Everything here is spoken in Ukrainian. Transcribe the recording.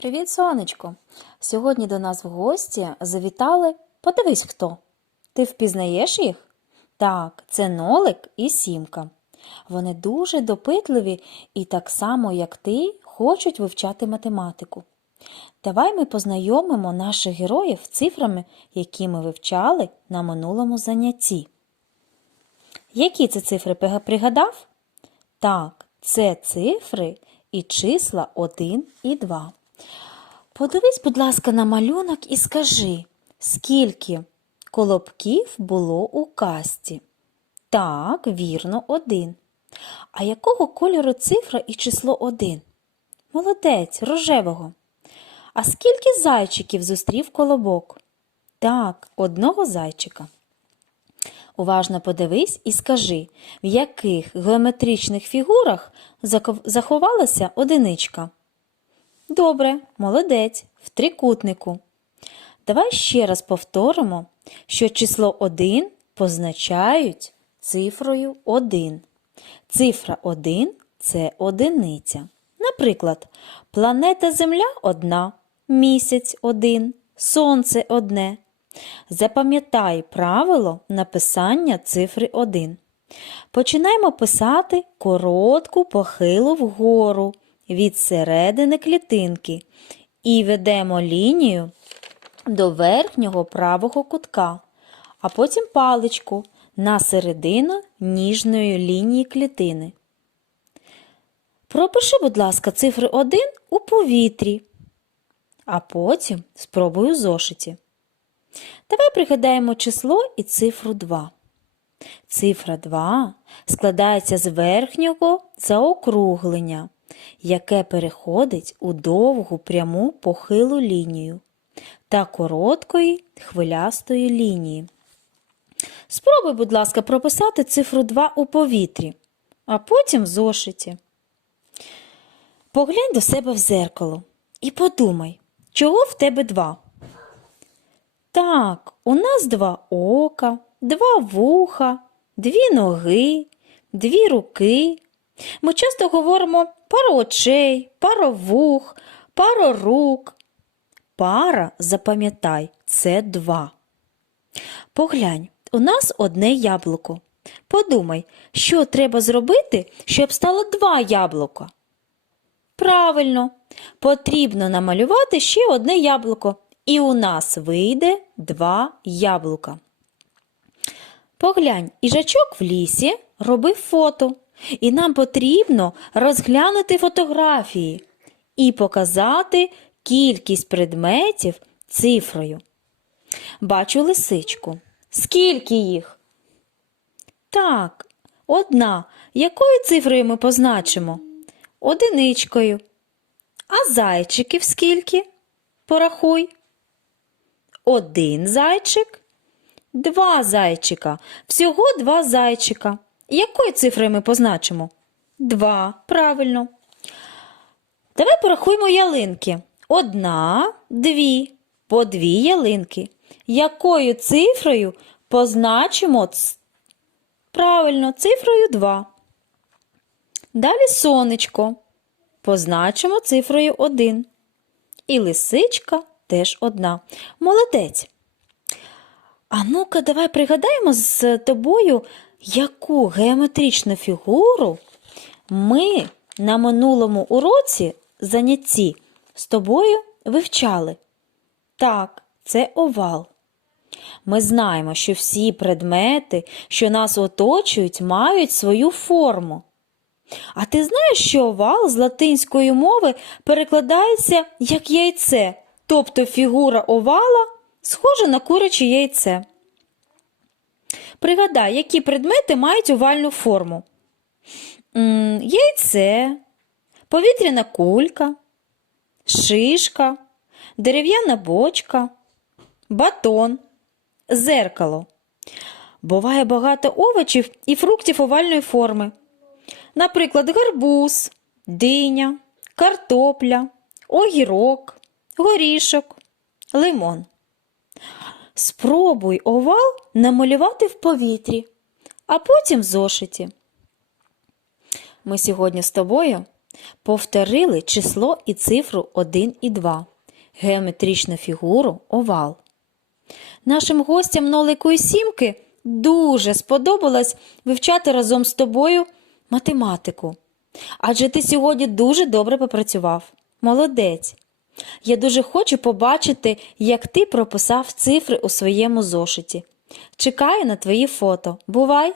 Привіт, сонечко! Сьогодні до нас в гості завітали. Подивись хто. Ти впізнаєш їх? Так, це Нолик і Сімка. Вони дуже допитливі і так само, як ти, хочуть вивчати математику. Давай ми познайомимо наших героїв цифрами, які ми вивчали на минулому занятті. Які це цифри пригадав? Так, це цифри і числа 1 і 2. Подивись, будь ласка, на малюнок і скажи, скільки колобків було у касті? Так, вірно, один. А якого кольору цифра і число 1? Молодець, рожевого. А скільки зайчиків зустрів колобок? Так, одного зайчика. Уважно подивись і скажи, в яких геометричних фігурах заховалася одиничка. Добре, молодець, в трикутнику. Давай ще раз повторимо, що число 1 позначають цифрою 1. Цифра 1 це одиниця. Наприклад, планета Земля одна, місяць один, сонце одне. Запам'ятай правило написання цифри 1. Починаємо писати коротку похилу вгору від середини клітинки і ведемо лінію до верхнього правого кутка, а потім паличку на середину ніжної лінії клітини. Пропиши, будь ласка, цифри 1 у повітрі, а потім спробуй у зошиті. Давай пригадаємо число і цифру 2. Цифра 2 складається з верхнього заокруглення, яке переходить у довгу пряму похилу лінію та короткої хвилястої лінії. Спробуй, будь ласка, прописати цифру 2 у повітрі, а потім в зошиті. Поглянь до себе в зеркало і подумай, чого в тебе два? Так, у нас два ока, два вуха, дві ноги, дві руки. Ми часто говоримо пара очей, пара вух, пара рук. Пара, запам'ятай, це два. Поглянь, у нас одне яблуко. Подумай, що треба зробити, щоб стало два яблука. Правильно, потрібно намалювати ще одне яблуко, і у нас вийде два яблука. Поглянь, їжачок в лісі робив фото, і нам потрібно розглянути фотографії і показати кількість предметів цифрою. Бачу лисичку. Скільки їх? Так, одна. Якою цифрою ми позначимо? Одиничкою. А зайчиків скільки? Порахуй. Один зайчик, два зайчика. Всього два зайчика. Якою цифрою ми позначимо? Два. Правильно. Давай порахуємо ялинки. Одна, дві, по дві ялинки. Якою цифрою позначимо? Правильно, цифрою 2. Далі сонечко. Позначимо цифрою 1. І лисичка теж одна. Молодець. А ну-ка, давай пригадаємо з тобою, яку геометричну фігуру ми на минулому уроці занятті з тобою вивчали. Так, це овал. Ми знаємо, що всі предмети, що нас оточують, мають свою форму. А ти знаєш, що овал з латинської мови перекладається як яйце, тобто фігура овала схожа на куряче яйце. Пригадай, які предмети мають овальну форму. Яйце, повітряна кулька, шишка, дерев'яна бочка, батон, зеркало. Буває багато овочів і фруктів овальної форми. Наприклад, гарбуз, диня, картопля, огірок, горішок, лимон. Спробуй овал намалювати в повітрі, а потім в зошиті. Ми сьогодні з тобою Повторили число і цифру 1 і 2, геометричну фігуру овал. Нашим гостям Нолику і Сімки дуже сподобалось вивчати разом з тобою математику. Адже ти сьогодні дуже добре попрацював. Молодець. Я дуже хочу побачити, як ти прописав цифри у своєму зошиті. Чекаю на твої фото. Бувай!